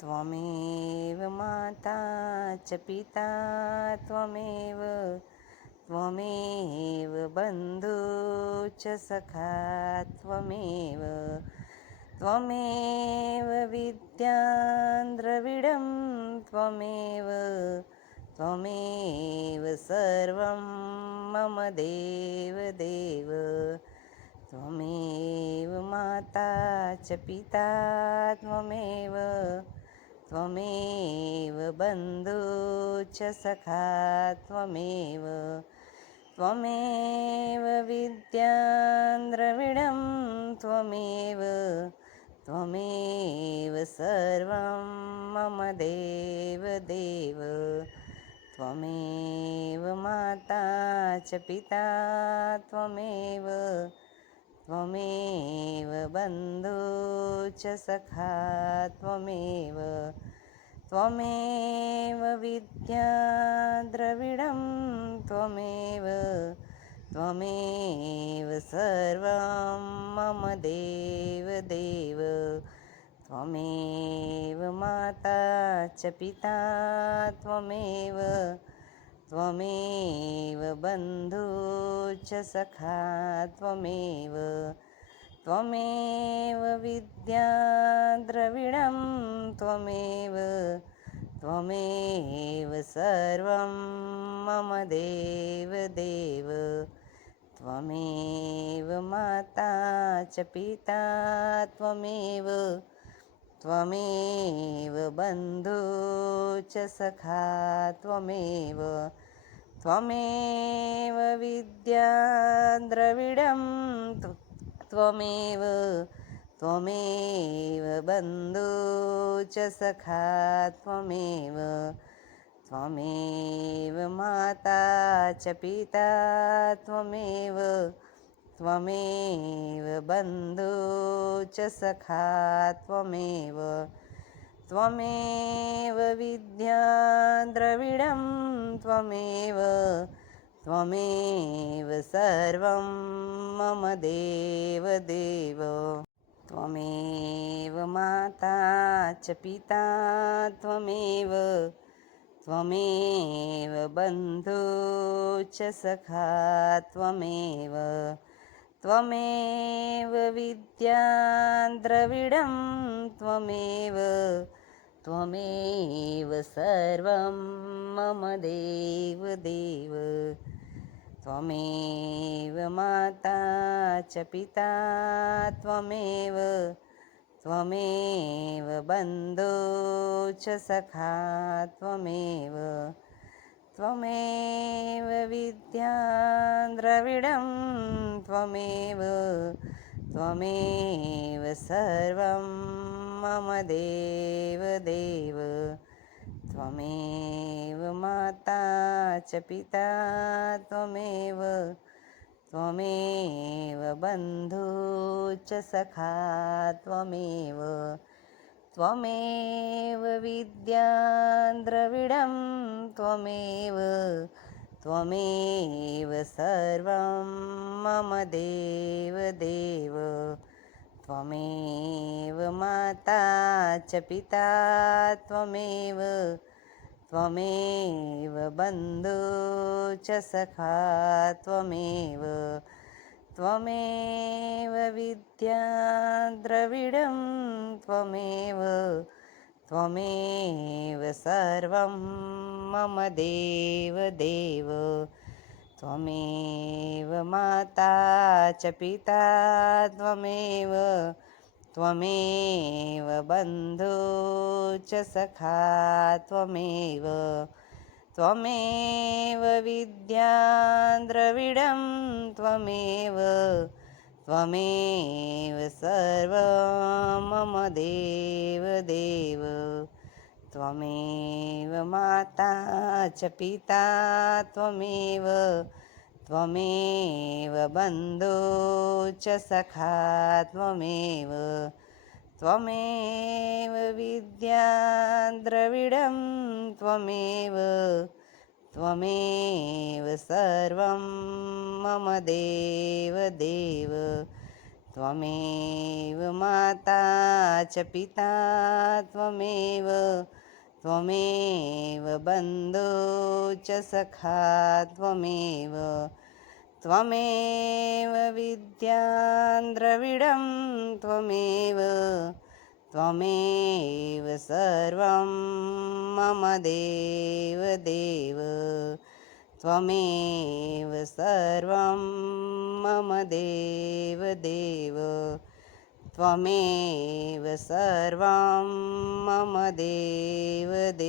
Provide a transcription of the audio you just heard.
त्वमेव माता च पिता त्वमेव त्वमेव बन्धु च सखा त्वमेव त्वमेव विद्यां द्रविडं त्वमेव त्वमेव सर्वं मम देवदेव त्वमेव माता च पिता त्वमेव त्वमेव बन्धु च सखा त्वमेव त्वमेव विद्यां द्रविडं त्वमेव त्वमेव सर्वं मम देवदेव त्वमेव माता च पिता त्वमेव त्वमेव बन्धु च सखा त्वमेव त्वमेव विद्यां द्रविडं त्वमेव त्वमेव सर्वं मम देवदेव त्वमेव माता च पिता त्वमेव त्वमेव बन्धु च सखा त्वमेव त्वमेव विद्यां द्रविडं त्वमेव त्वमेव सर्वं मम देवदेव त्वमेव माता च पिता त्वमेव त्वमेव बन्धु च सखा त्वमेव त्वमेव विद्यां द्रविडं त्वमेव त्वमेव बन्धु च सखा त्वमेव त्वमेव माता च पिता त्वमेव त्वमेव बन्धु च सखा त्वमेव त्वमेव विद्यां द्रविडं त्वमेव त्वमेव सर्वं मम देवदेव त्वमेव माता च पिता त्वमेव त्वमेव बन्धु च सखा त्वमेव त्वमेव विद्यां द्रविडं त्वमेव त्वमेव सर्वं मम देवदेव त्वमेव माता च पिता त्वमेव त्वमेव बन्धु च सखा त्वमेव त्वमेव विद्यां द्रविडं त्वमेव त्वमेव सर्वं मम देवदेव त्वमेव माता च पिता त्वमेव त्वमेव बन्धु च सखा त्वमेव त्वमेव विद्यां द्रविडं त्वमेव त्वमेव सर्वं मम देवदेव त्वमेव माता च पिता त्वमेव त्वमेव बन्धु च सखा त्वमेव त्वमेव विद्यां द्रविडं त्वमेव त्वमेव सर्वं मम देवदेव त्वमेव माता च पिता त्वमेव त्वमेव बन्धु च सखा त्वमेव त्वमेव विद्यां द्रविडं त्वमेव त्वमेव सर्वं मम देवदेव त्वमेव माता च पिता त्वमेव त्वमेव बन्धु च सखा त्वमेव त्वमेव विद्यां द्रविडं त्वमेव त्वमेव सर्वं मम देवदेव त्वमेव माता च पिता त्वमेव त्वमेव बन्धो च सखा त्वमेव त्वमेव विद्यां द्रविडं त्वमेव त्वमेव सर्वं मम देव देव त्वमेव सर्वं मम देव देव त्वमेव सर्वं मम देव देव